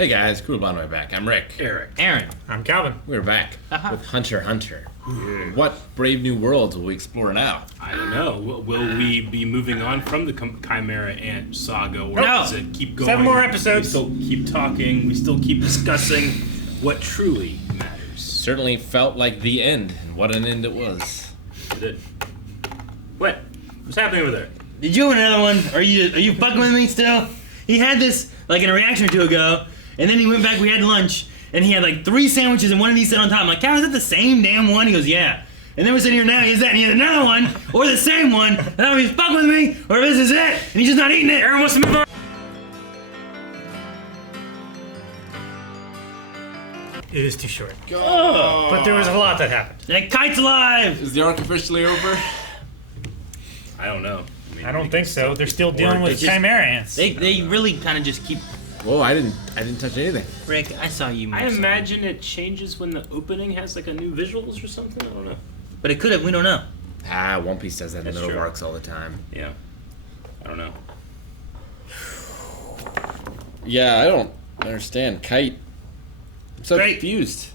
Hey guys, cool on my back. I'm Rick. Eric. Aaron. I'm Calvin. We're back with Hunter X. What brave new worlds will we explore now? I don't know. Will we be moving on from the Chimera Ant saga, or No. does it keep going? 7 more episodes. We still keep talking. We still keep discussing what truly matters. Certainly felt like the end, and what an end it was. Did it? What? What's happening over there? Did you have another one? Are you fucking with me still? He had this like in a reaction or two ago, and then he went back. We had lunch, and he had like 3 sandwiches, and one of these sat on top. I'm like, Cal, is that the same damn one? He goes, yeah. And then we're sitting here now. He's that, and he had another one, or the same one. I don't know if he's fucking with me, or if this is it, and he's just not eating it. Aaron wants to move on. It is too short. But there was a lot that happened. That kite's alive. Is the arc officially over? I don't know. mean, I don't think so. They're still dealing with just- Chimera ants. They really kind of just keep. Whoa, I didn't touch anything. Rick, I saw you. I move something. imagine it changes when the opening has like a new visuals or something. I don't know. But it could have. We don't know. One Piece does that in the That's middle of true. arcs all the time. Yeah. I don't know. Yeah, I don't understand. Kite. I'm so Great. confused.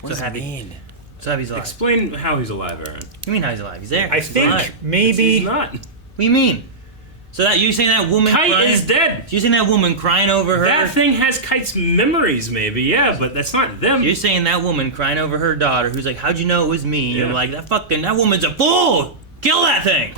What So does it happy. mean? So he's alive. Explain how he's alive, Aaron. You mean how he's alive? He's there. I He's think alive. maybe He's not. What do you mean? So that you saying that woman Kite crying? is dead. You saying that woman crying over her? That thing has Kite's memories, maybe. Yeah, but that's not them. You're saying that woman crying over her daughter, who's like, "How'd you know it was me?" Yeah. You're like, that woman's a fool. Kill that thing.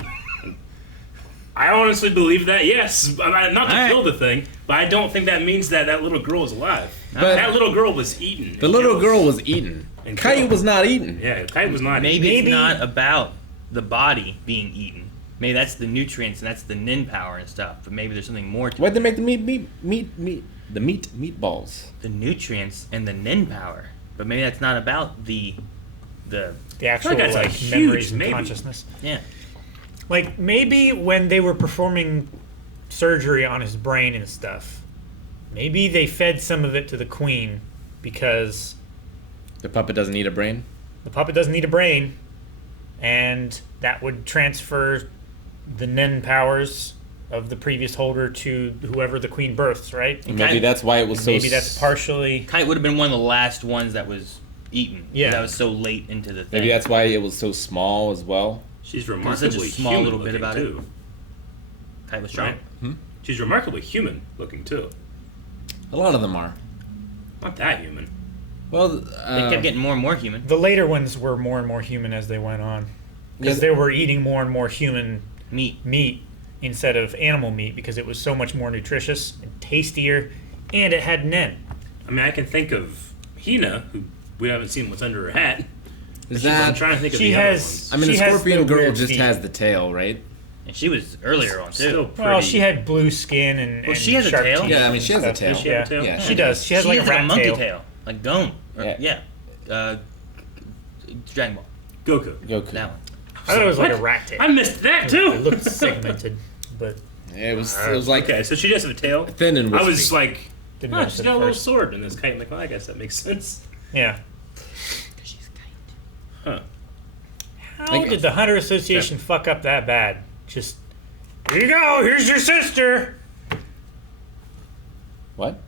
I honestly believe that, yes. Not to Alright. kill the thing, but I don't think that means that that little girl is alive. But- that little girl was eaten. The little girl was eaten. And Kite killed. was not eaten. Yeah, Kite was not Maybe eaten. it's not about the body being eaten. Maybe that's the nutrients and that's the nin power and stuff. But maybe there's something more to Why'd they make the meatballs? the nutrients and the nin power. But maybe that's not about the actual like that's a like huge memories and maybe. consciousness. yeah. Like maybe when they were performing surgery on his brain and stuff, maybe they fed some of it to the queen because The puppet doesn't need a brain? the puppet doesn't need a brain, and that would transfer the nin powers of the previous holder to whoever the queen births, right? And Maybe Kite, that's why it was so... Maybe that's partially. Kite would have been one of the last ones that was eaten. Yeah. That was so late into the thing. Maybe that's why it was so small as well. She's There's remarkably such a small human little bit looking, about it. too. Kite was strong. Right? She's remarkably human looking, too. A lot of them are. Not that human. Well, They kept getting more and more human. The later ones were more and more human as they went on, because Yeah. they were eating more and more human Meat. instead of animal meat because it was so much more nutritious and tastier, and it had nin. I mean, I can think of Hina, who we haven't seen what's under her hat. is I'm that... trying to think of She the has. I mean, the she has scorpion the girl weird just feet. has the tail, right? And she was earlier on other too. ones. Still pretty. Well, she had blue skin and. Well, and she has a sharp tail. teeth Yeah, I mean, she has a and tail. stuff. Does she have a tail? Yeah, Yeah. she does. She has She like has a rat monkey tail. tail. Like Gon. Yeah. Dragon Ball. Goku. Goku. That one. I thought it was like What? a rat tail. I missed that, It too! looked segmented, but It was like Okay, so she does have a tail. thin and I wispy. was like, didn't oh, notice she's it got a at little first. sword in this kite. I'm like, well, I guess that makes sense. Yeah. She's kite. Huh. How Like- did the Hunter Association fuck up that bad? Just here you go. Here's your sister. What?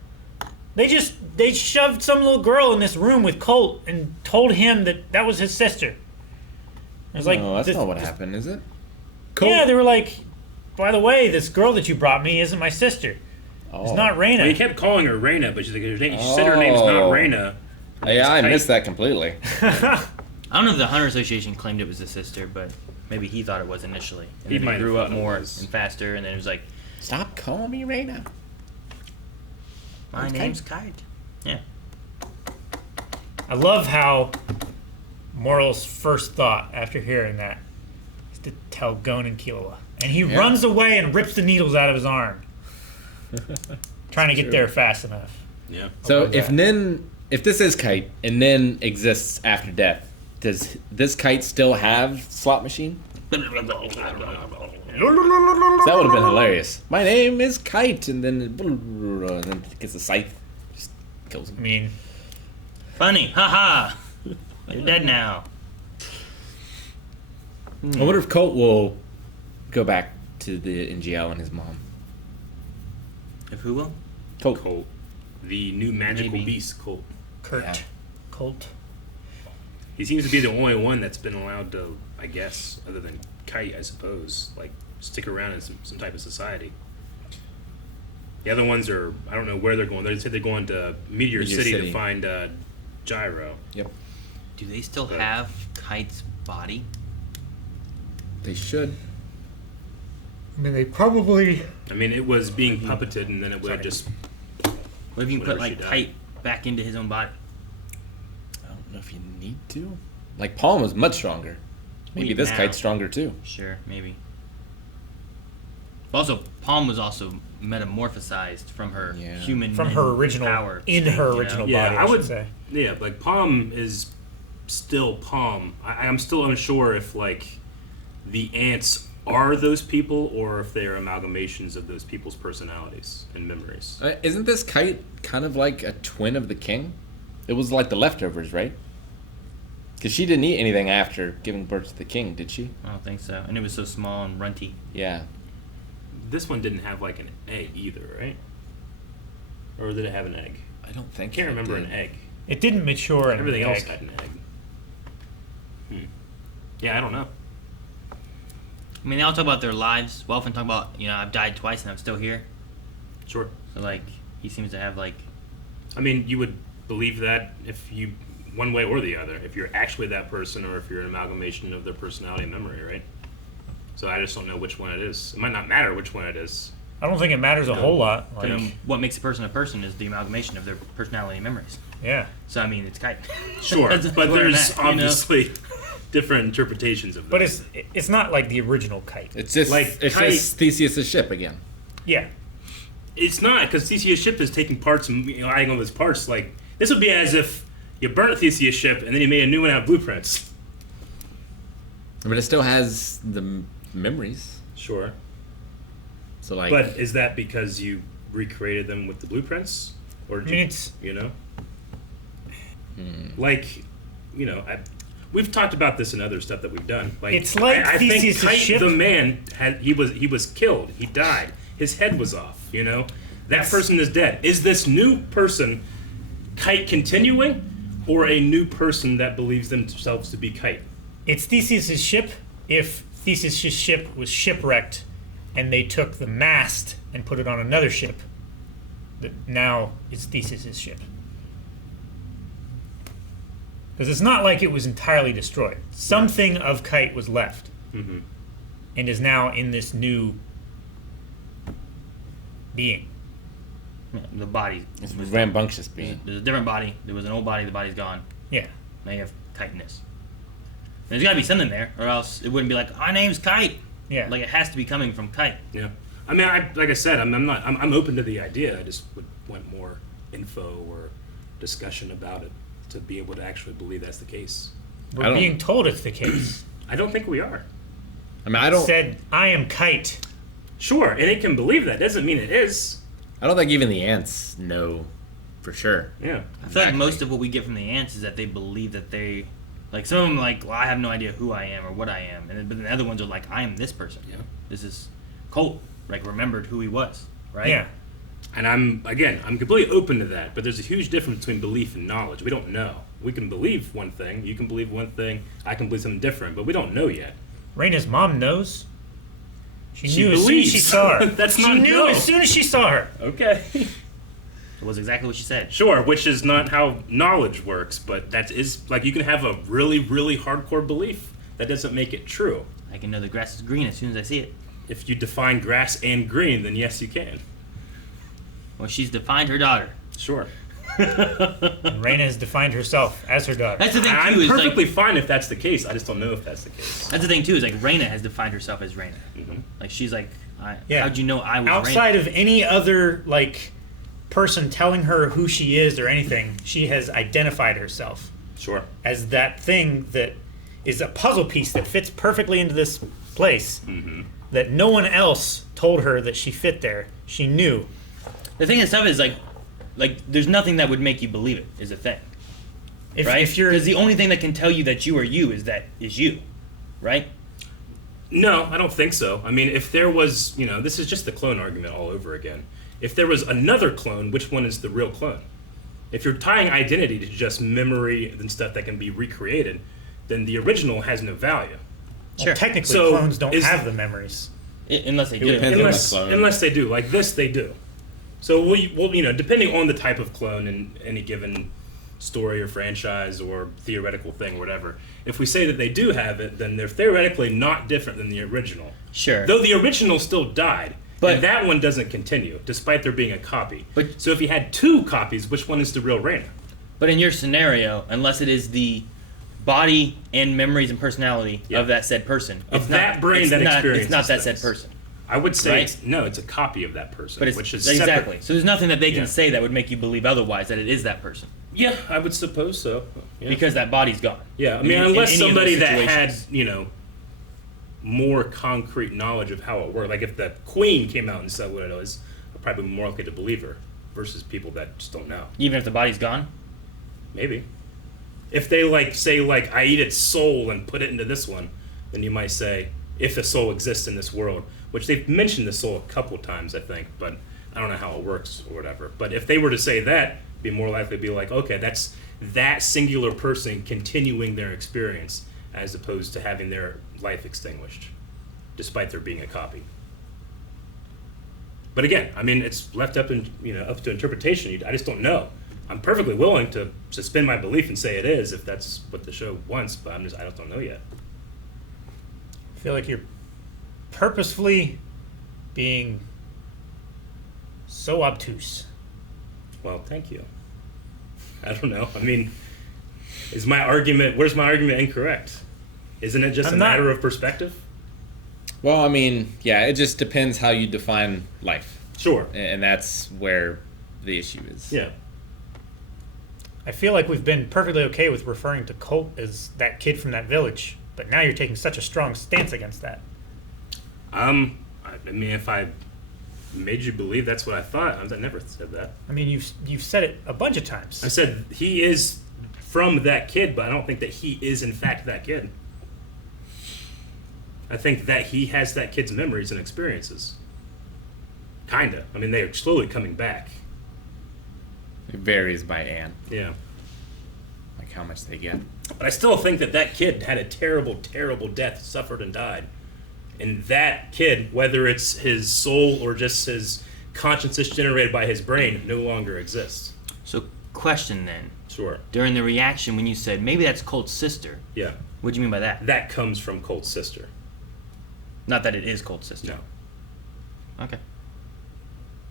They shoved some little girl in this room with Colt and told him that was his sister. It was like No, that's this- not what this- happened, is it? Yeah, they were like, by the way, this girl that you brought me isn't my sister. Oh. It's not Raina. Well, he kept calling her Reina, but she's like, she said her name's not Oh. Reina. Yeah, I Kite. missed that completely. I don't know if the Hunter Association claimed it was his sister, but maybe he thought it was initially. And He then might he have grew up thought it more was. and faster, and then it was like, Stop calling me Raina. my It's name's Kite. Yeah. I love how Moral's first thought after hearing that is to tell Gon and Killua. And he Yeah. runs away and rips the needles out of his arm. Trying to get there fast enough. Yeah. So love if that. if this is Kite and Nin exists after death, does this Kite still have slot machine? That would have been hilarious. My name is Kite, and then it gets a scythe, just kills I him. mean, Funny. Haha. You're dead now. I wonder if Colt will go back to the NGL and his mom. If who will? Colt. Colt. the new magical Maybe. beast, Colt. Kurt. Yeah. Colt. He seems to be the only one that's been allowed to, I guess, other than Kite, I suppose, like, stick around in some type of society. The other ones are, I don't know where they're going. They said they're going to Meteor City to find Gyro. Yep. Do they still But- have Kite's body? They should. I mean, they probably. I mean, it was being puppeted, and then it would have just. What if you put Whatever like she died. Kite back into his own body? I don't know if you need to. Like, Palm was much stronger. Maybe this now. Kite's stronger too. Sure, maybe. Also, Palm was also metamorphosized from her Yeah. human From her original. power In state, her you know? original Yeah, body, I I would should say. Yeah, like Palm is still Palm. I'm still unsure if like the ants are those people or if they are amalgamations of those people's personalities and memories. Isn't this Kite kind of like a twin of the king? It was like the leftovers, right? Because she didn't eat anything after giving birth to the king, did she? I don't think so. And it was so small and runty. Yeah. This one didn't have like an egg either, right? Or did it have an egg? I don't I think. can't it remember did. an egg. It didn't mature. in Everything an else egg. had an egg. Yeah, I don't know. I mean, they all talk about their lives. We often talk about, I've died twice and I'm still here. Sure. So, like, he seems to have, like, I mean, you would believe that if you, one way or the other, if you're actually that person or if you're an amalgamation of their personality and memory, right? So I just don't know which one it is. It might not matter which one it is. I don't think it matters a whole lot. you know, Like, what makes a person is the amalgamation of their personality and memories. yeah. So, I mean, it's Kite. Sure, That's but where I'm there's at, you know? obviously different interpretations of that. But it's not like the original Kite. It's just Like, it's Kite- just Theseus' ship again. Yeah. It's not, because Theseus' ship is taking parts and adding all those parts. Like, this would be as if you burnt Theseus' ship and then you made a new one out of blueprints. But it still has the memories. Sure. So like, But is that because you recreated them with the blueprints? Or did I mean, you, it's you know? Like, we've talked about this in other stuff that we've done. Like, It's like I think Theseus' Kite ship. the man he was killed. He died. His head was off. That person is dead. Is this new person Kite continuing, or a new person that believes themselves to be Kite? it's Theseus' ship. If Theseus' ship was shipwrecked, and they took the mast and put it on another ship, that now is Theseus' ship. Because it's not like it was entirely destroyed. Something of Kite was left, Mm-hmm. and is now in this new being. The body. it's rambunctious being. There's a different body. There was an old body. The body's gone. Yeah. Now you have Kite in this. There's got to be something there, or else it wouldn't be like, our name's Kite. Yeah. Like, it has to be coming from Kite. Yeah. I mean, like I said, I'm open to the idea. I just would want more info or discussion about it to be able to actually believe that's the case. I We're don't- being told it's the case. I don't think we are. I mean, I don't. Said, I am Kite. Sure, and it can believe that. Doesn't mean it is. I don't think even the ants know for sure. Yeah. I feel like most of what we get from the ants is that they believe that they, like, some of them like, well, I have no idea who I am or what I am, and then, but the other ones are like, I am this person. Yeah. This is Colt. Like, remembered who he was, right? Yeah. And I'm completely open to that, but there's a huge difference between belief and knowledge. We don't know. We can believe one thing, you can believe one thing, I can believe something different, but we don't know yet. Raina's mom knows. She She knew as soon as believes. she saw her. That's she not knew no. as soon as she saw her. Okay. It was exactly what she said. Sure, which is not how knowledge works, but that is, like, you can have a really, really hardcore belief. That doesn't make it true. I can know the grass is green as soon as I see it. If you define grass and green, then yes, you can. Well, she's defined her daughter. Sure. And Raina has defined herself as her daughter. That's the thing, I'm too, is perfectly like, fine if that's the case. I just don't know if that's the case. that's the thing, too, is like, Raina has defined herself as Raina. Mhm. Like, she's like, Yeah. how'd you know I was Outside Raina? of any other like person telling her who she is or anything, she has identified herself Sure. as that thing that is a puzzle piece that fits perfectly into this place. Mm-hmm. That no one else told her that she fit there. She knew. The thing and stuff is, like, there's nothing that would make you believe it, is a thing. Right? If you're Because the only thing that can tell you that you are you is you. Right? No, I don't think so. I mean, if there was, this is just the clone argument all over again. If there was another clone, which one is the real clone? If you're tying identity to just memory and stuff that can be recreated, then the original has no value. Well, technically, So, clones don't is- have the memories. Unless they It do. depends on the Unless, clone. unless they do. Like this, they do. So, well, depending on the type of clone in any given story or franchise or theoretical thing or whatever, if we say that they do have it, then they're theoretically not different than the original. Sure. Though the original still died. But- And that one doesn't continue, despite there being a copy. But- so if you had two copies, which one is the real Reyna? But in your scenario, unless it is the body and memories and personality Yeah. of that said person, Of it's that not, brain it's that not, experiences it's not that said things. person. I would say Right. it's a copy of that person, But it's which is exactly. separate. So there's nothing that they can Yeah. say that would make you believe otherwise that it is that person Yeah, I would suppose so. Yeah. because that body's gone. Yeah, I mean, In unless any of somebody those that had, situations. more concrete knowledge of how it worked. Like if the Queen came out and said what it was, I'd probably be more likely to believe her versus people that just don't know. Even if the body's gone. Maybe. If they say I eat its soul and put it into this one, then you might say if a soul exists in this world, which they've mentioned the soul a couple times, I think, but I don't know how it works or whatever. But if they were to say that, it'd be more likely to be like, okay, that's that singular person continuing their experience as opposed to having their life extinguished, despite there being a copy. But again, I mean, it's left up up to interpretation. I just don't know. I'm perfectly willing to suspend my belief and say it is if that's what the show wants, but I just don't know yet. I feel like you're purposefully being so obtuse. Well, thank you. I don't know. I mean, where's my argument incorrect? Isn't it just I'm a not- matter of perspective? Well, I mean, yeah, it just depends how you define life, Sure. and that's where the issue is. Yeah. I feel like we've been perfectly okay with referring to Colt as that kid from that village, but now you're taking such a strong stance against that. I mean, if I made you believe that's what I thought, I never said that. I mean, you've said it a bunch of times. I said he is from that kid, but I don't think that he is in fact that kid. I think that he has that kid's memories and experiences. Kinda. I mean, they are slowly coming back. It varies by Anne, Yeah. like how much they get. But I still think that kid had a terrible, terrible death, suffered and died. And that kid, whether it's his soul or just his consciousness generated by his brain, no longer exists. So, question then. Sure. During the reaction when you said maybe that's Colt's sister, Yeah. what do you mean by that? That comes from Colt's sister. Not that it is Colt's sister. No. Okay.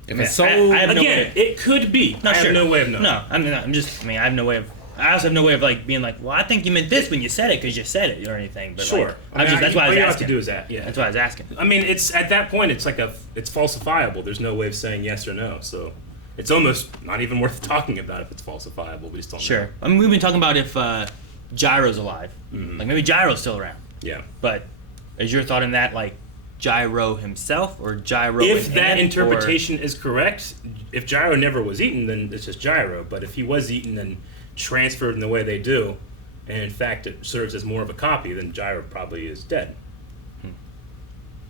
If Yeah, a soul, I have no Again, way. it could be. No, I sure. have no way of knowing. No, I mean, I have no way of. I also have no way of being like, well, I think you meant this when you said it because you said it or anything. But Sure. that's why I all was you have asking. to do is that. Yeah. That's why I was asking. I mean, it's at that point, it's it's falsifiable. There's no way of saying yes or no. So it's almost not even worth talking about if it's falsifiable. We just don't know. Sure. I mean, we've been talking about if Gyro's alive. Mhm. Like maybe Gyro's still around. Yeah. But is your thought in that Gyro himself or Gyro? If in that Anne, interpretation is correct, if Gyro never was eaten, then it's just Gyro. But if he was eaten and transferred in the way they do, and in fact it serves as more of a copy, then Gyro probably is dead.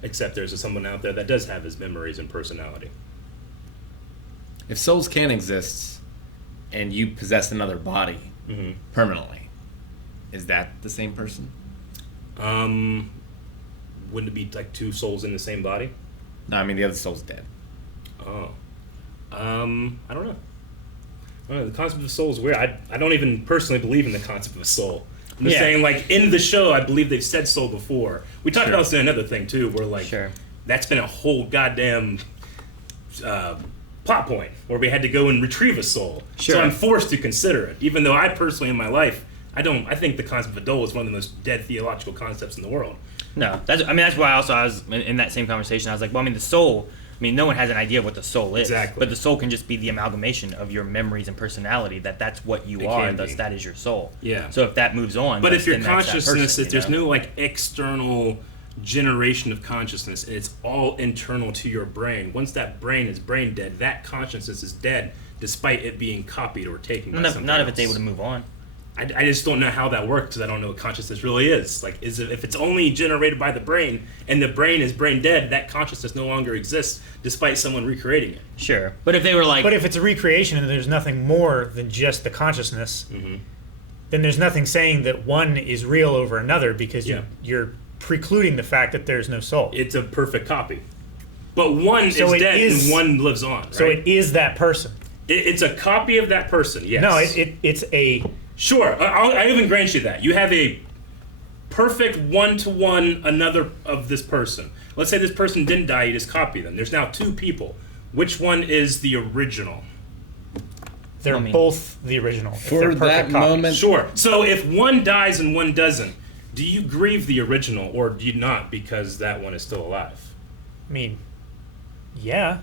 Except there's someone out there that does have his memories and personality. if souls can exist, and you possess another body Mm-hmm. permanently, is that the same person? Wouldn't it be like two souls in the same body? No, I mean the other soul's dead. Oh. I don't know. I don't know. The concept of soul is weird. I don't even personally believe in the concept of a soul. I'm just Yeah. saying, in the show, I believe they've said soul before. We talked Sure. about this in another thing, too, where, Sure. that's been a whole goddamn plot point where we had to go and retrieve a soul. Sure. So I'm forced to consider it, even though I personally, in my life, I think the concept of a soul is one of the most dead theological concepts in the world. No, that's why I was in that same conversation. I was like, well, I mean, the soul. I mean, no one has an idea of what the soul is. Exactly. But the soul can just be the amalgamation of your memories and personality. That's what you It are. can Thus, be. that is your soul. Yeah. So if that moves on, But if your then that's that consciousness, person, if there's you know? no external generation of consciousness, and it's all internal to your brain. Once that brain is brain dead, that consciousness is dead, despite it being copied or taken by something not if else. it's able to move on. I just don't know how that works because I don't know what consciousness really is. Like, if it's only generated by the brain and the brain is brain dead, that consciousness no longer exists despite someone recreating it. Sure. But if they were like, But if it's a recreation and there's nothing more than just the consciousness, then there's nothing saying that one is real over another because Yeah. you're precluding the fact that there's no soul. It's a perfect copy. But one So is it dead is- and one lives on, right? So it is that person. It's a copy of that person, yes. No, it's a Sure, I even grant you that. You have a perfect one-to-one another of this person. Let's say this person didn't die, you just copy them. There's now two people. Which one is the original? they're I mean, both the original. If For they're that perfect copies. moment, Sure. So if one dies and one doesn't, do you grieve the original or do you not because that one is still alive? I mean, yeah.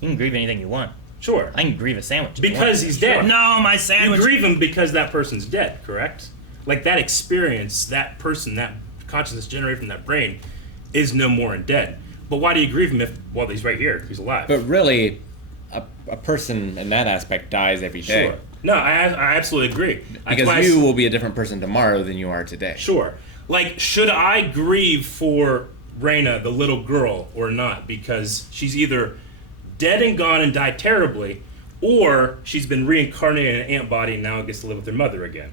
you can grieve anything you want. Sure. I can grieve a sandwich. if you Because want. he's dead. No, my You sandwich. grieve him because that person's dead, correct? Like that experience, that person, that consciousness generated from that brain is no more and dead. But why do you grieve him if, well, he's right here, he's alive? but really, a person in that aspect dies every day. Sure. No, I absolutely agree. That's Because why you will be a different person tomorrow than you are today. Sure. Like, should I grieve for Raina, the little girl, or not? Because she's either dead and gone and died terribly, or she's been reincarnated in an ant body and now gets to live with her mother again.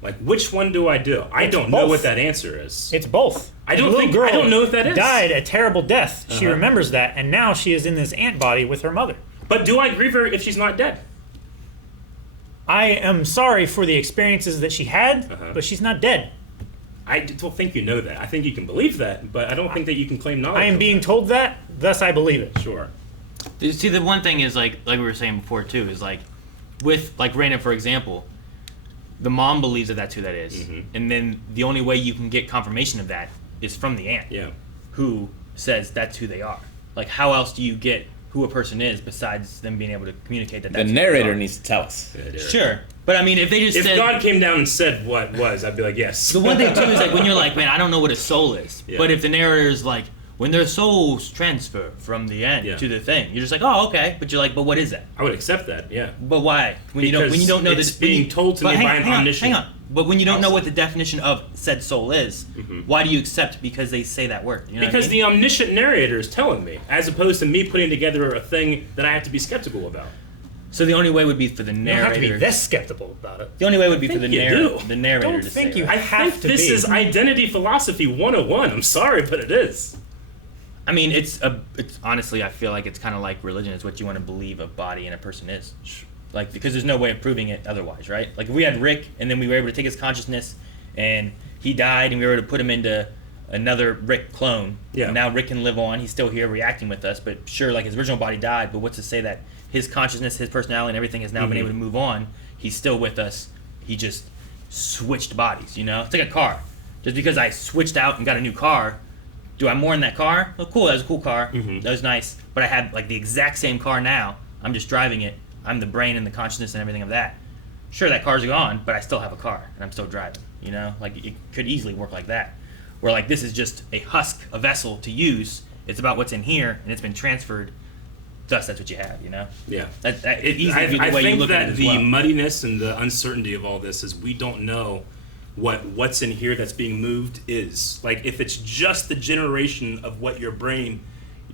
Like, which one do I do? I don't know both. what that answer is. It's both. I don't The little think- girl I don't know if that is. died a terrible death. She Uh-huh. remembers that, and now she is in this ant body with her mother. But do I grieve her if she's not dead? I am sorry for the experiences that she had, Uh-huh. but she's not dead. I don't think you know that. I think you can believe that, but I don't think that you can claim knowledge. I am of being that. told that, thus I believe it. Sure. See, the one thing is like we were saying before too is like with like Raina, for example, the mom believes that that's who that is. Mhm. And then the only way you can get confirmation of that is from the aunt, Yeah. who says that's who they are. Like, how else do you get who a person is besides them being able to communicate that? The That's who they narrator are? needs to tell us. Yeah, Derek. Sure, but I mean, if they just If said God came down and said what was, I'd be like, yes. the one thing too is like when you're like, man, I don't know what a soul is. Yeah. But if the narrator is like, when their souls transfer from the end Yeah. to the thing, you're just like, oh, okay. But you're like, but what is that? I would accept that, yeah. But why? When you Because don't know it's the being told to but me hang, by an hang on, omniscient hang on. But when you don't know what outside. the definition of said soul is, why do you accept because they say that word? You know Because what I mean? the omniscient narrator is telling me, as opposed to me putting together a thing that I have to be skeptical about. So the only way would be for the You don't have to be narrator. this skeptical about it. The only way would be I for the think you narrator. do. The narrator Don't to think say you that. I have think to this be. is identity philosophy 101. I'm sorry, but it is. I mean, it's honestly, I feel like it's kind of like religion. It's what you want to believe a body and a person is. Like, because there's no way of proving it otherwise, right? Like, if we had Rick and then we were able to take his consciousness and he died and we were able to put him into another Rick clone. Yeah. And now Rick can live on. He's still here reacting with us, but sure, like his original body died, but what's to say that his consciousness, his personality, and everything has now been able to move on? He's still with us. He just switched bodies, you know? It's like a car. Just because I switched out and got a new car, do I mourn that car? Oh, cool, that was a cool car. That was nice. But I had like the exact same car now. I'm just driving it. I'm the brain and the consciousness and everything of that. Sure, that car's gone, but I still have a car and I'm still driving. You know, like it could easily work like that. Where like this is just a husk, a vessel to use. It's about what's in here and it's been transferred. Thus, that's what you have. You know. Yeah. That could easily I be the way you think look that at it as the well. muddiness and the uncertainty of all this is we don't know what's in here that's being moved is. Like, if it's just the generation of what your brain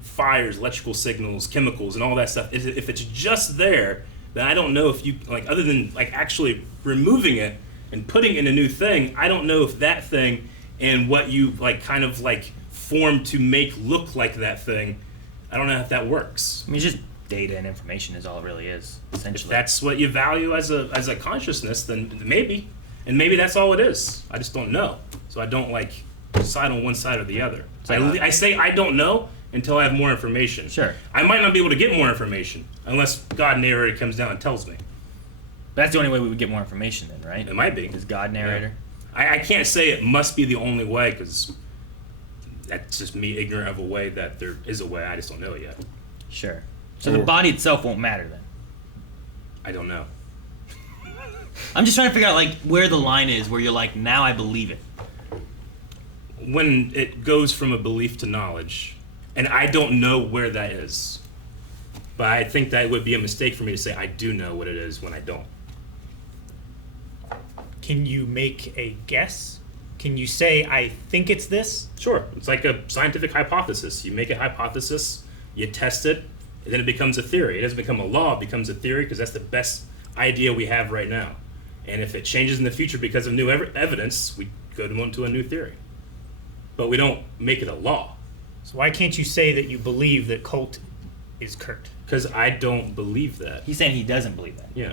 fires, electrical signals, chemicals, and all that stuff, if it's just there, then I don't know if you, like, other than, like, actually removing it and putting in a new thing, I don't know if that thing and what you, like, kind of, like, formed to make look like that thing, I don't know if that works. I mean, it's just data and information is all it really is, essentially. If that's what you value as a consciousness, then maybe. And maybe that's all it is. I just don't know. So I don't like decide on one side or the other. I say I don't know until I have more information. Sure. I might not be able to get more information unless God narrator comes down and tells me. That's the only way we would get more information then, right? It might be. Is God narrator? I can't say it must be the only way because that's just me ignorant of a way that there is a way. I just don't know it yet. Sure. So the body itself won't matter then. I don't know. I'm just trying to figure out like where the line is where you're like, now I believe it. When it goes from a belief to knowledge, and I don't know where that is. But I think that would be a mistake for me to say I do know what it is when I don't. can you make a guess? Can you say, I think it's this? Sure. It's like a scientific hypothesis. You make a hypothesis, you test it, and then it becomes a theory. It doesn't become a law, it becomes a theory because that's the best idea we have right now. And if it changes in the future because of new evidence, we go into a new theory. But we don't make it a law. So why can't you say that you believe that Colt is Kurt? Because I don't believe that. He's saying he doesn't believe that. Yeah.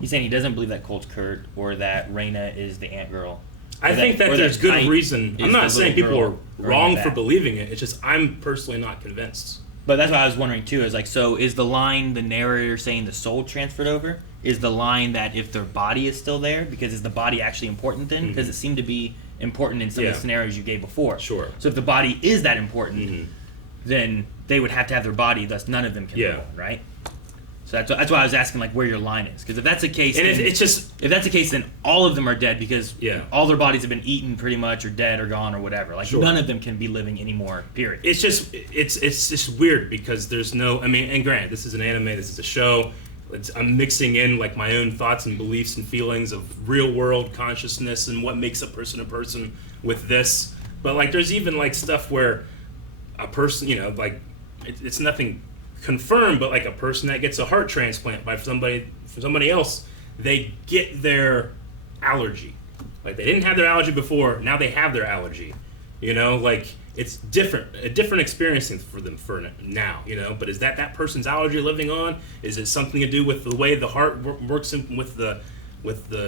He's saying he doesn't believe that Colt's Kurt or that Raina is the Ant Girl. I think that there's good reason. I'm not saying people are wrong for believing it. It's just I'm personally not convinced. But that's what I was wondering too. Is like, so is the line the narrator saying the soul transferred over? Is the line that if their body is still there, because is the body actually important then? Because it seemed to be important in some of the scenarios you gave before. Sure. So if the body is that important, then they would have to have their body. Thus, none of them can live on, right? So that's why I was asking like where your line is, because if that's the case, and then, it's just if that's the case, then all of them are dead because Yeah. all their bodies have been eaten pretty much, or dead, or gone, or whatever. Like none of them can be living anymore. Period. it's just weird because there's no. I mean, and granted, this is an anime. This is a show. I'm mixing in like my own thoughts and beliefs and feelings of real world consciousness and what makes a person with this. But like, there's even like stuff where a person, you know, like it's nothing confirmed, but like a person that gets a heart transplant by somebody else, they get their allergy. Like they didn't have their allergy before, now they have their allergy. You know, like it's a different experience for them for now. You know, but is that person's allergy living on? Is it something to do with the way the heart works with the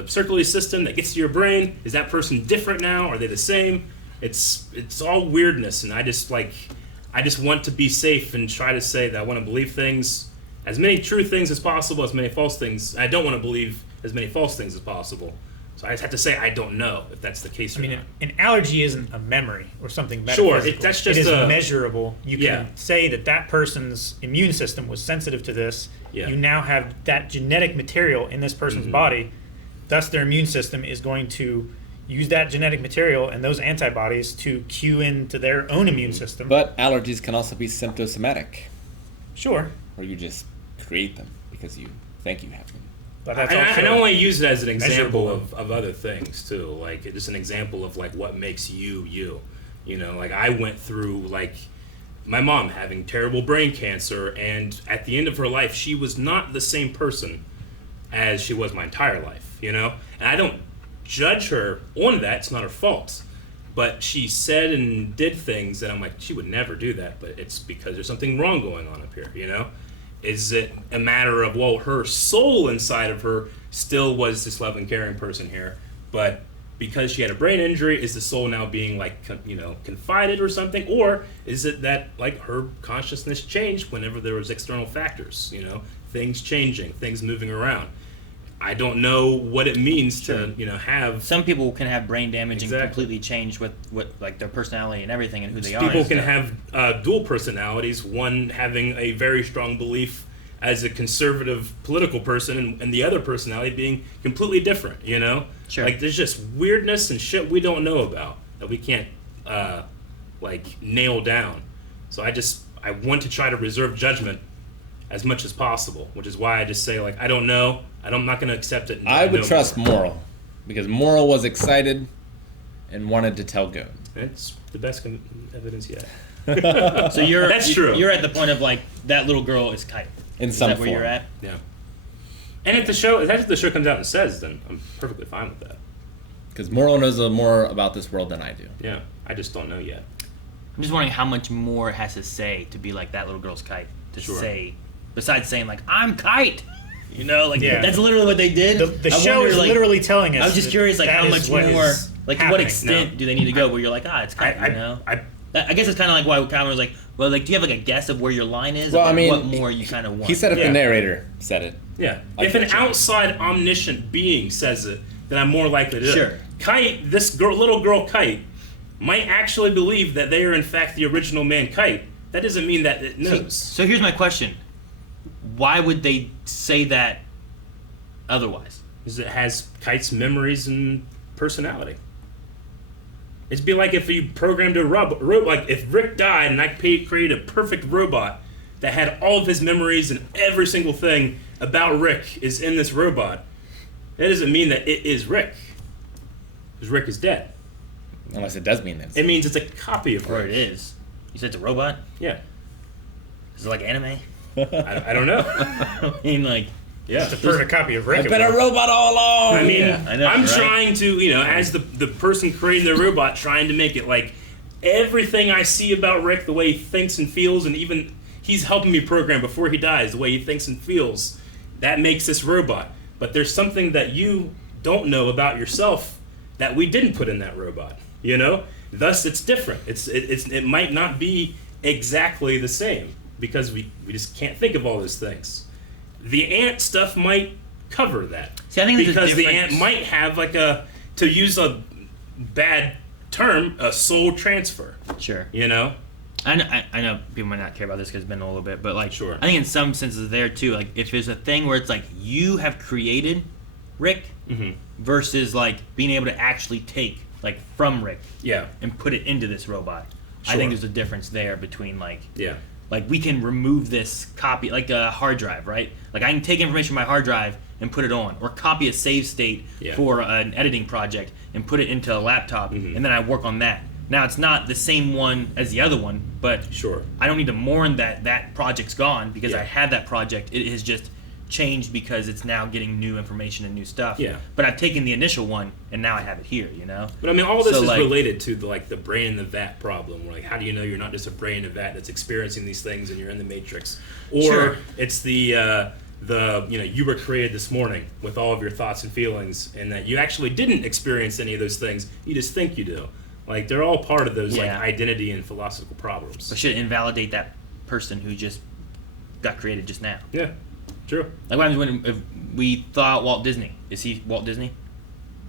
circulatory system that gets to your brain? Is that person different now? Are they the same? It's all weirdness, and I just want to be safe and try to say that I want to believe things, as many true things as possible, as many false things. I don't want to believe as many false things as possible. So I just have to say I don't know if that's the case or not. An allergy isn't a memory or something metaphysical. Sure, that's just it is measurable. You can say that person's immune system was sensitive to this. Yeah. You now have that genetic material in this person's body. Thus, their immune system is going to use that genetic material and those antibodies to cue into their own immune system. But allergies can also be symptomatic, Sure. or you just create them because you think you have them. But that's I only use it as an example measurable. of other things too. Like just an example of like what makes you you. You know, like I went through like my mom having terrible brain cancer, and at the end of her life, she was not the same person as she was my entire life. You know, and I don't judge her on that. It's not her fault. But she said and did things that I'm like, she would never do that. But it's because there's something wrong going on up here. You know. Is it a matter of, well, her soul inside of her still was this loving, caring person here, but because she had a brain injury, is the soul now being like, confided or something? Or is it that like her consciousness changed whenever there was external factors, things changing, things moving around? I don't know what it means to, have... Some people can have brain damage Exactly. and completely change with like their personality and everything and who they are. People can have dual personalities, one having a very strong belief as a conservative political person and the other personality being completely different, Sure. Like there's just weirdness and shit we don't know about that we can't nail down. So I want to try to reserve judgment as much as possible, which is why I just say I don't know. I'm not going to accept it. I would trust Moral, because Moral was excited and wanted to tell Goat. It's the best evidence yet. So That's true. You're at the point of that little girl is Kite. In Is some that where form. you're at? Yeah. And if the show comes out and says, then I'm perfectly fine with that. Because Moral knows more about this world than I do. Yeah, I just don't know yet. I'm just wondering how much more it has to say to be like that little girl's Kite. To Sure. say, besides saying I'm Kite. Yeah. That's literally what they did. The show is literally telling us. I was just curious, that how is much what more, is to what happening. extent No. do they need to go where you're it's Kite, I guess it's kind of like why Cameron was like, well, do you have a guess of where your line is? Well, Of, I mean, what more you kind of want? He said if Yeah. the narrator said it. Yeah. Like If an that show. outside omniscient being says it, then I'm more likely to do Sure. it. Kite, this little girl Kite, might actually believe that they are in fact the original man Kite. That doesn't mean that it knows. So here's my question: why would they say that otherwise? Because it has Kite's memories and personality. It'd be like if you programmed a robot, like if Rick died and I created a perfect robot that had all of his memories and every single thing about Rick is in this robot. That doesn't mean that it is Rick. because Rick is dead. Unless it does mean that. It means it's a copy of Or Rick. it is. You said it's a robot? Yeah. Is it like anime? I don't know. I mean, like, Yeah. It's a perfect copy of Rick. I've been a robot all along. I mean, yeah, I know, I'm right? trying to, as the person creating the robot, trying to make it like everything I see about Rick, the way he thinks and feels, and even he's helping me program before he dies, the way he thinks and feels, that makes this robot. But there's something that you don't know about yourself that we didn't put in that robot, Thus, it's different. It might not be exactly the same because we just can't think of all those things. The ant stuff might cover that. See, I think there's a because the difference. ant might have to use a bad term, a soul transfer. sure. I know people might not care about this because it's been a little bit, but like, Sure. I think in some senses there too. Like, if there's a thing where it's like you have created Rick Mm-hmm. versus like being able to actually take like from Rick Yeah. and put it into this robot. I Sure. think there's a difference there between like Yeah. we can remove this copy like a hard drive, right? Like I can take information from my hard drive and put it on, or copy a save state Yeah. for an editing project and put it into a laptop, Mhm. and then I work on that. Now it's not the same one as the other one, but Sure. I don't need to mourn that project's gone because Yeah. I had that project. It has just changed because it's now getting new information and new stuff. Yeah. But I've taken the initial one and now I have it here, But I mean, all this So, is like- related to the brain in the vat problem. Where, like, how do you know you're not just a brain in a vat that's experiencing these things and you're in the matrix? Or Sure. it's the you were created this morning with all of your thoughts and feelings, and that you actually didn't experience any of those things. You just think you do. Like, they're all part of those Yeah. identity and philosophical problems. But should it invalidate that person who just got created just now? Yeah, true. Like what happens if we thought Walt Disney? Is he Walt Disney?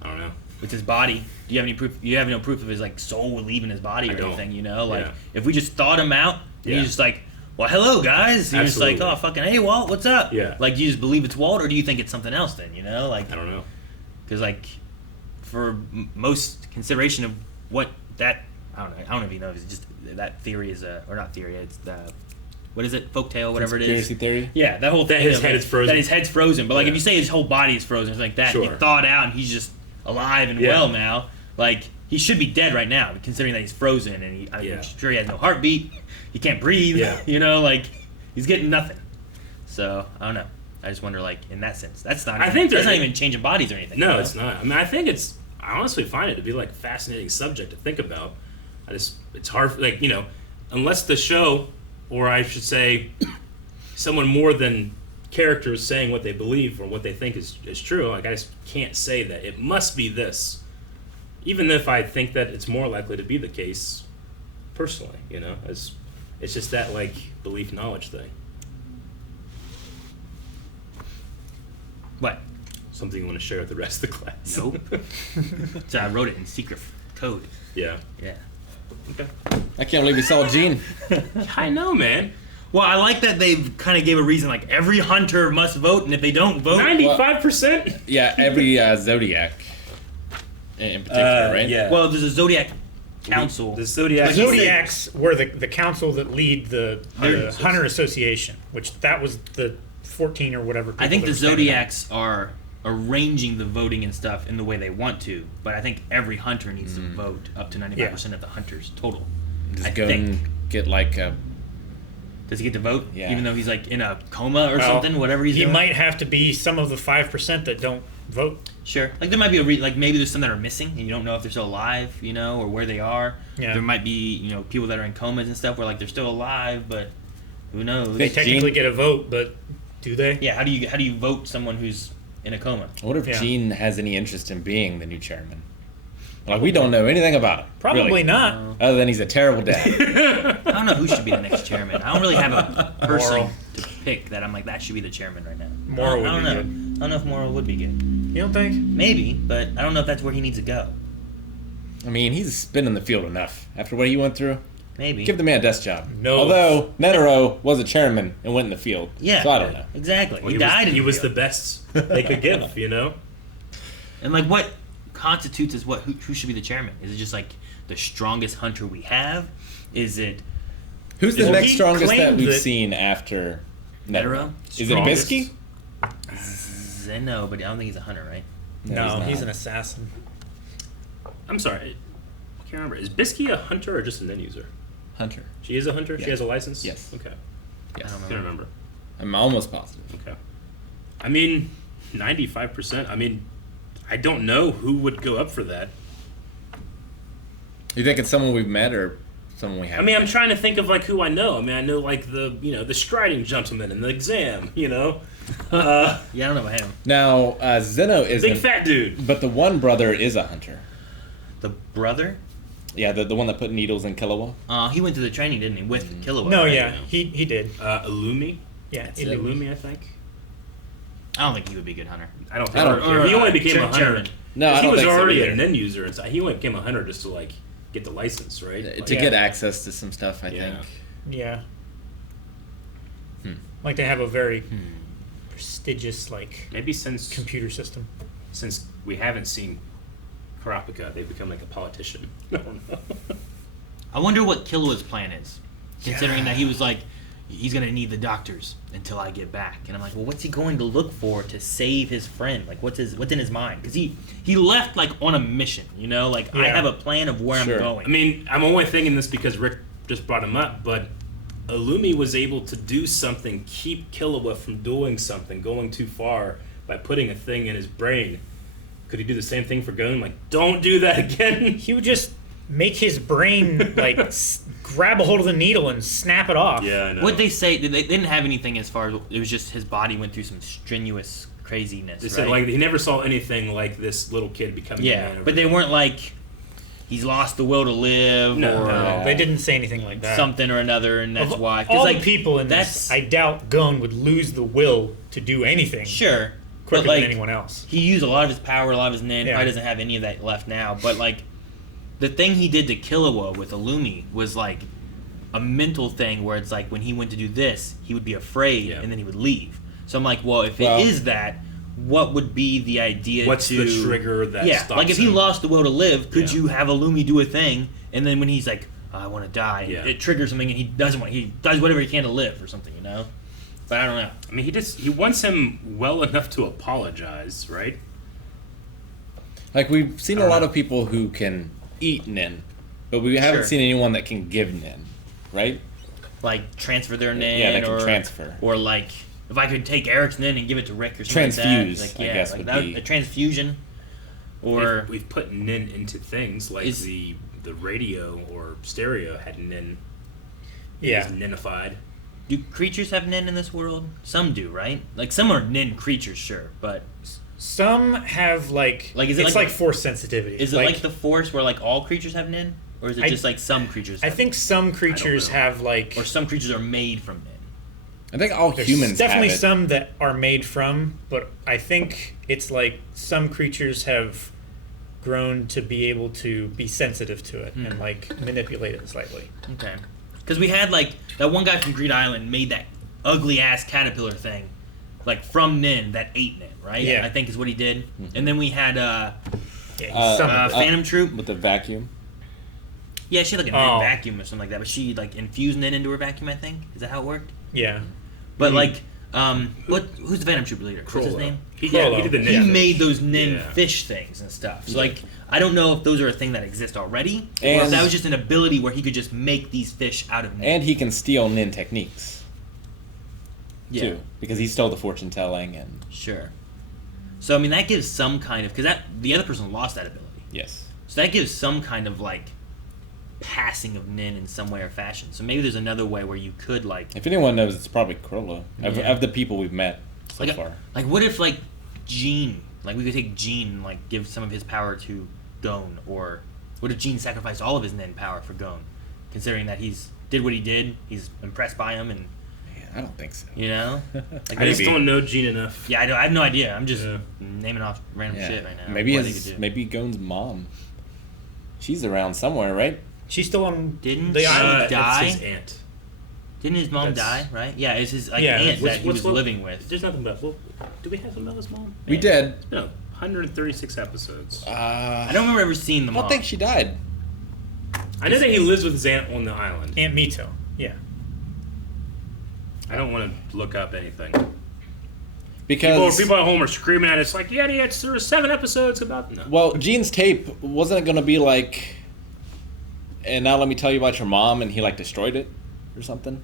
I don't know. With his body, do you have any proof? You have no proof of his like soul leaving his body I or don't. anything, Like Yeah. if we just thought him out, and Yeah. he's just like, well, hello guys. You're just like, Absolutely. oh fucking hey Walt, what's up? Yeah. Like, do you just believe it's Walt, or do you think it's something else then? Like I don't know. because like for most consideration of what that I don't know if you know, it's just that theory is or not theory, it's the what is it, folktale, whatever it is. Conspiracy theory. Yeah, that whole That thing his of, head like, is frozen. That his head's frozen, but like Yeah. if you say his whole body is frozen, it's like that. Sure. He thawed out and he's just alive and Yeah. well now. Like he should be dead right now, considering that he's frozen and I'm Yeah. sure he has no heartbeat. He can't breathe. Yeah. Like he's getting nothing. So I don't know. I just wonder, like in that sense, that's not. I think that's not there's- even changing bodies or anything. No, it's not. I mean, I honestly find it to be like a fascinating subject to think about. It's hard, like, unless the show, or I should say, someone more than characters saying what they believe or what they think is true, like, I just can't say that it must be this. Even if I think that it's more likely to be the case, personally, it's just that, like, belief knowledge thing. What? Something you want to share with the rest of the class. Nope. So I wrote it in secret code. Yeah. Yeah. Okay. I can't believe we saw Gene. I know, man. Well, I like that they've kind of gave a reason, like every hunter must vote, and if they don't vote, 95%? Yeah, every Zodiac in particular, right? Yeah. well, there's a Zodiac Council. The Zodiac. The Zodiacs were the council that lead the Hunter Hunter Association, which that was the 14 or whatever. I think people the that were standing Zodiacs are arranging the voting and stuff in the way they want to, but I think every hunter needs to vote up to 95% of the hunters total. Just I go think. and get like a. Does he get to vote? Yeah. Even though he's like in a coma or Well, something, whatever he's He doing? might have to be some of the 5% that don't vote. Sure. Like there might be like maybe there's some that are missing and you don't know if they're still alive, or where they are. Yeah. There might be, people that are in comas and stuff where like they're still alive, but who knows? They technically get a vote, but do they? Yeah, how do you vote someone who's in a coma? I wonder if Yeah. Gene has any interest in being the new chairman. Like, we don't know anything about him. Probably really. not. Other than he's a terrible dad. I don't know who should be the next chairman. I don't really have a person Moral. to pick that I'm like that should be the chairman right now. Moral I don't would be know. good. I don't know if Moral would be good. You don't think? Maybe, but I don't know if that's where he needs to go. I mean, he's been in the field enough. After what he went through, Maybe. give the man a desk job. No. Although, Netero was a chairman and went in the field. Yeah. So I don't know. Exactly. Well, he died. He in was the field. best they could give, And like, what constitutes as what? Who should be the chairman? Is it just like the strongest hunter we have? Is it Who's the Well, next he strongest that claimed we've that- seen after Netero? Netero? Is it Strongest? Bisky? Zeno? But I don't think he's a hunter, right? No, not. he's an assassin. I'm sorry. I can't remember. Is Bisky a hunter or just an end user? Hunter. She is a hunter? Yeah. She has a license? Yes. Okay. Yes. I can't remember. I'm almost positive. Okay. I mean, 95%. I mean, I don't know who would go up for that. You think it's someone we've met or someone we haven't? I mean, I'm trying to think of like who I know. I mean, I know like the striding gentleman in the exam. Yeah, I don't know about him. Now, Zeno isn't. Big fat dude. But the one brother is a hunter. The brother? Yeah, the one that put needles in Killua. He went through the training, didn't he? With Killua. No, right? yeah, he did. Illumi. Yeah, It's Illumi, I think. I don't think he would be a good hunter. I don't think. I don't- he only became a hunter. Chairman. No, I he don't was think so already either. a nen user, and so he only became a hunter just to like get the license, right? To Yeah. get access to some stuff, I Yeah. think. Yeah. Hmm. Like they have a very prestigious Maybe since computer system. we haven't seen Kurapika, they've become like a politician. I don't know. I wonder what Killua's plan is, considering that he was like, he's gonna need the doctors until I get back, and I'm like, well, what's he going to look for to save his friend? Like, what's in his mind? Because he left like on a mission, you know, like I Yeah. have a plan of where Sure. I'm going. I mean, I'm only thinking this because Rick just brought him up, but Illumi was able to do something, keep Killua from doing something, going too far by putting a thing in his brain. Could he do the same thing for Gon? Like, don't do that again. He would just make his brain grab a hold of the needle and snap it off. Yeah, I know. What they say, they didn't have anything as far as it was just his body went through some strenuous craziness. They right? said like he never saw anything like this little kid becoming a yeah, man. but they weren't like he's lost the will to live No. or No, they didn't say anything like that. something or another, and that's Of why. 'Cause, all like, the people in that's this, I doubt Gon would lose the will to do anything sure, quicker but, like, than anyone else. he used a lot of his power, a lot of his nin. Yeah. Probably doesn't have any of that left now. But like, the thing he did to Killua with Illumi was like a mental thing where it's like when he went to do this, he would be afraid Yeah. and then he would leave. So I'm like, well, if Well- it is that, what would be the idea? What's to the trigger that yeah, stops like if he him? lost the will to live, could Yeah. you have Illumi do a thing, and then when he's like, I want to die, Yeah. it triggers something, and he doesn't want. He does whatever he can to live or something, you know. But I don't know. I mean, he wants him well enough to apologize, right? Like, we've seen a lot of people who can eat nin, but we haven't Sure. seen anyone that can give nin, right? Like transfer their nin, Yeah, they can or transfer. or like if I could take Eric's nin and give it to Rick or something Transfuse, like that. I Like, yeah, guess, like would that, be- a transfusion, or We've put nin into things like Is- the radio or stereo had nin. Yeah. It was ninified. do creatures have nin in this world? Some do, right? Like some are nin creatures, sure, but Some have Like, is it it's like- like force sensitivity. is it like the Force where like all creatures have nin, or is it I- just like some creatures? I have think some creatures know. have like nin? Or some creatures are made from nin. I think all there's humans definitely have it. some that are made from, but I think it's like some creatures have grown to be able to be sensitive to it and like manipulate it slightly. Okay. Because we had like that one guy from Greed Island made that ugly ass caterpillar thing, like from nin that ate nin, right? Yeah. I think is what he did. And then we had Yeah, some of it. Phantom Troop. With the vacuum. Yeah, she had like a nin Oh. vacuum or something like that, but she like infused nin into her vacuum. I think is that how it worked? Yeah. But like, who's the Phantom Troop leader? What's his Krollo. name? He Krollo. did the He nin. made those nin Yeah. fish things and stuff. So like, I don't know if those are a thing that exist already, or if And- that was just an ability where he could just make these fish out of nin. And he can steal nin techniques, yeah. too. Because he stole the fortune telling and... Sure. So I mean that gives some kind of, because that the other person lost that ability, Yes. so that gives some kind of like passing of nin in some way or fashion. So maybe there's another way where you could like If anyone knows, it's probably Krollo. Yeah. Of the people we've met so like, far. like what if like Gene, like we could take Gene and like give some of his power to Gon, or what if Gene sacrificed all of his nin power for Gon, considering that he's did what he did, he's impressed by him, and Man, I don't think so. you know, like I just Maybe. don't know Gene enough. yeah, I have no idea. I'm just Yeah. naming off random Yeah. shit right now. Maybe what they could do. maybe Gon's mom. She's around somewhere, right? She's still on Didn't the she- island. It's die? his aunt. Didn't his mom That's- die? Right? Yeah, it's his like Yeah. aunt What's- that he what's was what- living with. There's nothing about. Well, do we have something about his mom? We Yeah. did. No, 136 episodes. I don't remember ever seeing the I mom. don't think she died. I know that he lives with his aunt on the island. Aunt Mito. Yeah. I don't want to look up anything. Because people at home are screaming at us like, yeah, there were 7 episodes about. No. well, Gene's tape wasn't it going to be like, and now let me tell you about your mom, and he like destroyed it or something.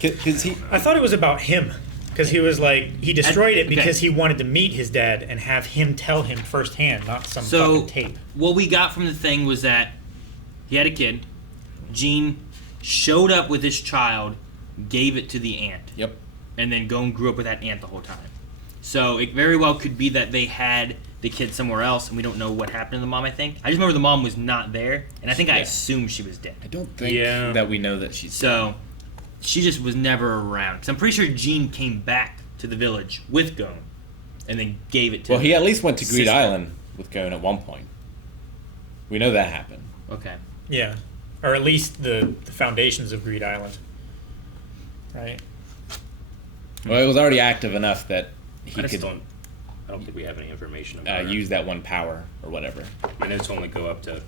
Because I thought it was about him. Because he was like, he destroyed it because okay. he wanted to meet his dad and have him tell him firsthand, not some So fucking tape. what we got from the thing was that he had a kid. Gene showed up with his child, gave it to the aunt. Yep. And then Gon grew up with that aunt the whole time. So it very well could be that they had the kid somewhere else, and we don't know what happened to the mom, I think. I just remember the mom was not there, and I think I Yeah. assumed she was dead. I don't think Yeah. that we know that she's So she just was never around. Because I'm pretty sure Gene came back to the village with Gon, and then gave it to Well, he at least went to Greed sister. Island with Gon at one point. We know that happened. Okay. Yeah. Or at least the foundations of Greed Island. Right? Well, it was already active enough that he I could don't think we have any information about her. use that one power or whatever. My notes only go up to,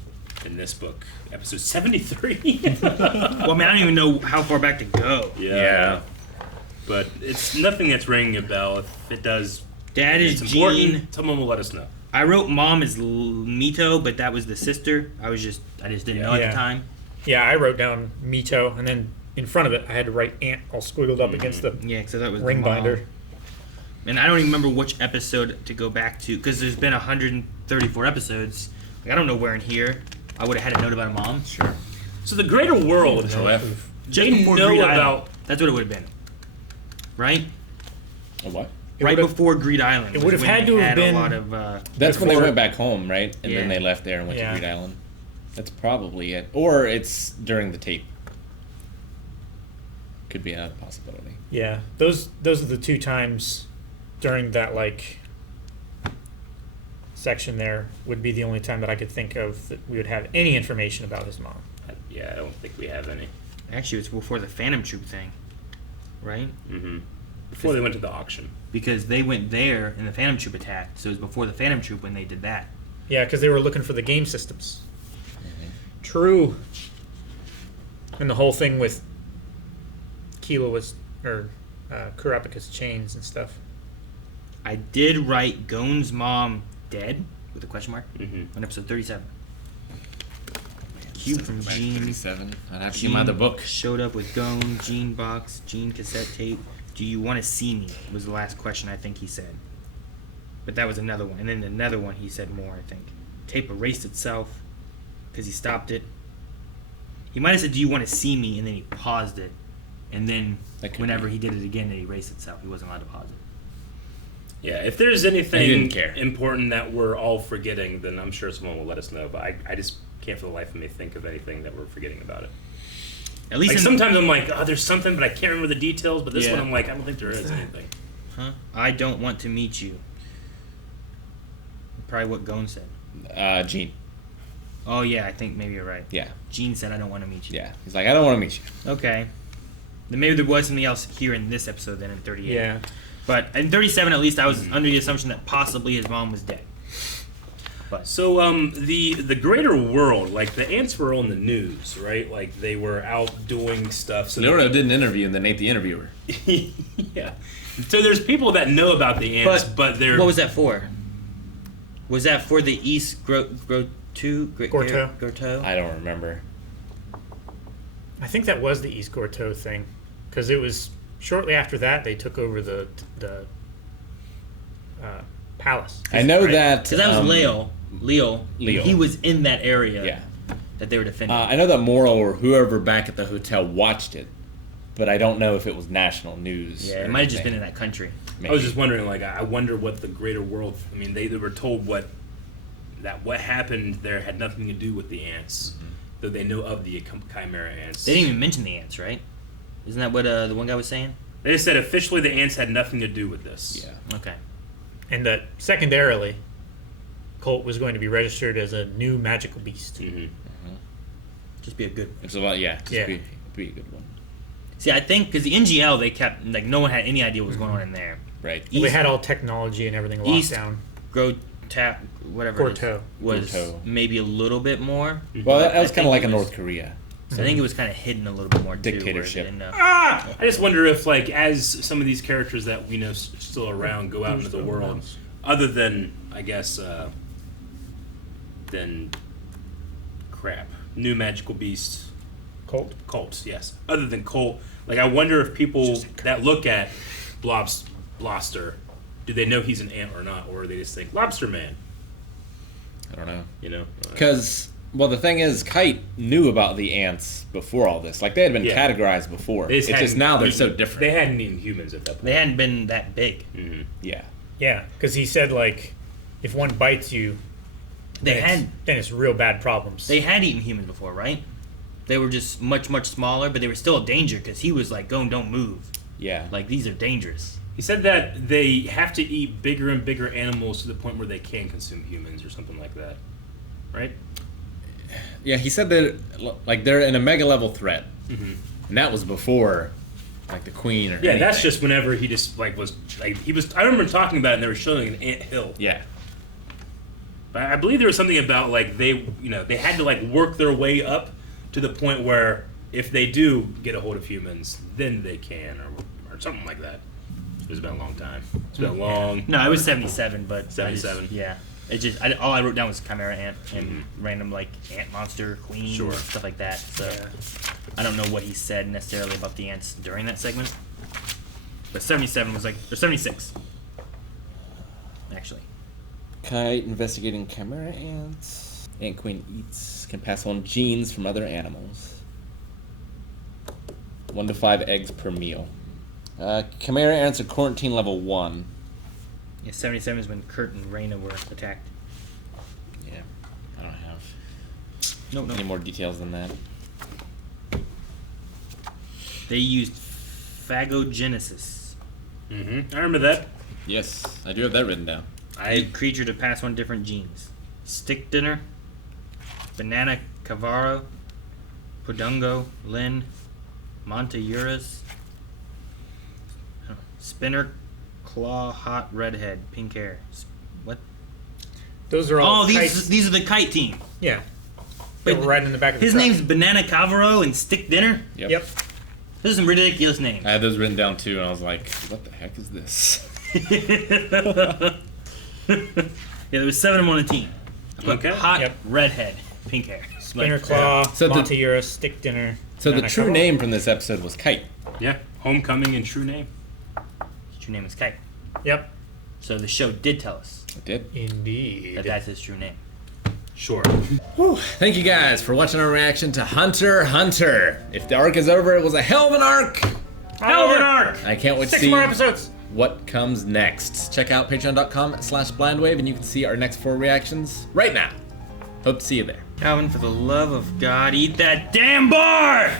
in this book, episode 73. Well, I mean, I don't even know how far back to go. Yeah. But it's nothing that's ringing a bell. If it does, Dad is it's important, Gene. someone will let us know. I wrote mom as Mito, but that was the sister. I just didn't know at Yeah. the time. Yeah, I wrote down Mito, and then in front of it, I had to write Aunt all squiggled up against the Yeah, because that was ring the mom. binder. And I don't even remember which episode to go back to, because there's been 134 episodes. Like, I don't know where in here I would have had a note about a mom. Sure. So the greater world, No F. Just they before know Greed about. Island. That's what it would have been. Right? A what? It Right would've- before Greed Island. it was would've when had they to have been- a lot of. That's when they Before- went back home, right? And then Yeah. they left there and went Yeah. to Greed Island. That's probably it. Or it's during the tape. Could be another possibility. Yeah, those are the 2 times during that like section there would be the only time that I could think of that we would have any information about his mom. Yeah, I don't think we have any. Actually, it's before the Phantom Troop thing. Right? Mm-hmm. Before they went to the auction. Because they went there and the Phantom Troop attacked. So it was before the Phantom Troop when they did that. Yeah, because they were looking for the game systems. True. And the whole thing with Kilo was or Kurapika's chains and stuff. I did write Gon's mom dead with a question mark Mm-hmm. on episode 37. Cube from Gene. 37. I'd have to Gene get my other book. showed up with Gon, Gene box, Gene cassette tape. Do you want to see me? Was the last question I think he said. But that was another one. And then another one he said more, I think. Tape erased itself because he stopped it. He might have said, do you want to see me? And then he paused it. And then That could whenever be. he did it again, it erased itself. He wasn't allowed to pause it. Yeah, if there's He anything didn't care. important that we're all forgetting, then I'm sure someone will let us know. But I just can't for the life of me think of anything that we're forgetting about it. At least Like in sometimes I'm like, oh, there's something, but I can't remember the details. But this Yeah. one, I'm like, I don't think there is anything. Huh? I don't want to meet you. Probably what Gon said. Gene. Oh, yeah, I think maybe you're right. Yeah. Gene said, I don't want to meet you. Yeah. He's like, I don't want to meet you. Okay. Then maybe there was something else here in this episode than in 38. Yeah. But in 37, at least, I was under the assumption that possibly his mom was dead. But So the greater world, like the ants were on the news, right? Like they were out doing stuff. So Leonardo did an interview and then ate the interviewer. yeah. So there's people that know about the ants, but they're what was that for? Was that for the East Gorto. Gorto? I don't remember. I think that was the East Gorto thing, because it was shortly after that they took over the palace. I know Right. that. Because that was Leo. Leo. Leo. He was in that area Yeah. that they were defending. I know that Morrill or whoever back at the hotel watched it, but I don't know if it was national news. yeah, or it might have just been anything. in that country. I was just wondering, like, I wonder what the greater world. I mean, they were told what happened there had nothing to do with the ants, though they know of the chimera ants. They didn't even mention the ants, right? Isn't that what the one guy was saying? They just said officially the ants had nothing to do with this. Yeah. Okay. And that secondarily, Colt was going to be registered as a new magical beast. Mm-hmm. Just be a good one. It's about Just Yeah. be a good one. See, I think because the NGL, they kept, like, no one had any idea what was going on in there. Right. They had all technology and everything locked East- down. Grow Tap, whatever it is, Gorto. was Gorto. maybe a little bit more. Well, that I was kind think of like it a was- North Korea. So I think it was kind of hidden a little bit more too. where they Dictatorship. didn't know. I just wonder if, like, as some of these characters that we know still around go out into the world, other than, I guess, than crap, new magical beasts, Colt. Colts, yes. Other than Colt, like, I wonder if people that look at Bloster, do they know he's an ant or not, or they just think Lobster Man? I don't know. You know, Because, well, the thing is, Kite knew about the ants before all this. Like, they had been Yeah. categorized before. They It's just hadn't now they're eaten- so different. They hadn't eaten humans at that point. They hadn't been that big. Mm-hmm. Yeah. Yeah, because he said like, if one bites you, They then had it's, then it's real bad problems. they had eaten humans before, right? They were just much smaller, but they were still a danger because he was like, "Go, don't move." Yeah. Like these are dangerous. He said that they have to eat bigger and bigger animals to the point where they can consume humans or something like that. Right? Yeah, he said that, like, they're an omega level threat. Mm-hmm. And that was before, like, the queen or Yeah, that's anything. just whenever he just, like, was, like, he was, I remember talking about it and they were showing an ant hill. Yeah. But I believe there was something about, like, they, you know, they had to, like, work their way up to the point where if they do get a hold of humans, then they can, or something like that. It's been a long time. It's been a long... No, it was 77, but 77? Yeah, it just all I wrote down was Chimera ant and random like ant monster queen Sure. stuff like that. So I don't know what he said necessarily about the ants during that segment. But 77 was like or 76 actually. Kite investigating chimera ants. Ant queen eats, can pass on genes from other animals. 1 to 5 eggs per meal. Chimera ants are quarantine level 1. Yeah, 77 is when Kurt and Raina were attacked. Yeah. I don't have No, any more details than that. They used phagogenesis. Mm-hmm. I remember that. Yes, I do have that written down. A creature to pass on different genes. Stick dinner, banana cavaro, podungo, lin, monteuras, spinner, claw, hot redhead, pink hair. What? Those are all Oh, kites. these are the kite team. Yeah. They were right in the back of the His truck. name's Banana Cavaro and Stick Dinner. Yep. Those are some ridiculous names. I had those written down too, and I was like, what the heck is this? Yeah, there was 7 of them on the team. I put Okay. hot Yep. redhead, pink hair. Spinner Like, claw, So the- Monteura, stick dinner. So the banana true cover. name from this episode was Kite. Yeah. Homecoming and true name. his true name is Kite. Yep. So the show did tell us It did. Indeed. that that's his true name. Sure. Thank you guys for watching our reaction to Hunter x Hunter. If the arc is over, it was a hell of an arc. Hell of an arc! I can't wait to 6 see more episodes! what comes next. Check out patreon.com/blindwave and you can see our next 4 reactions right now. Hope to see you there. Calvin, for the love of God, eat that damn bar!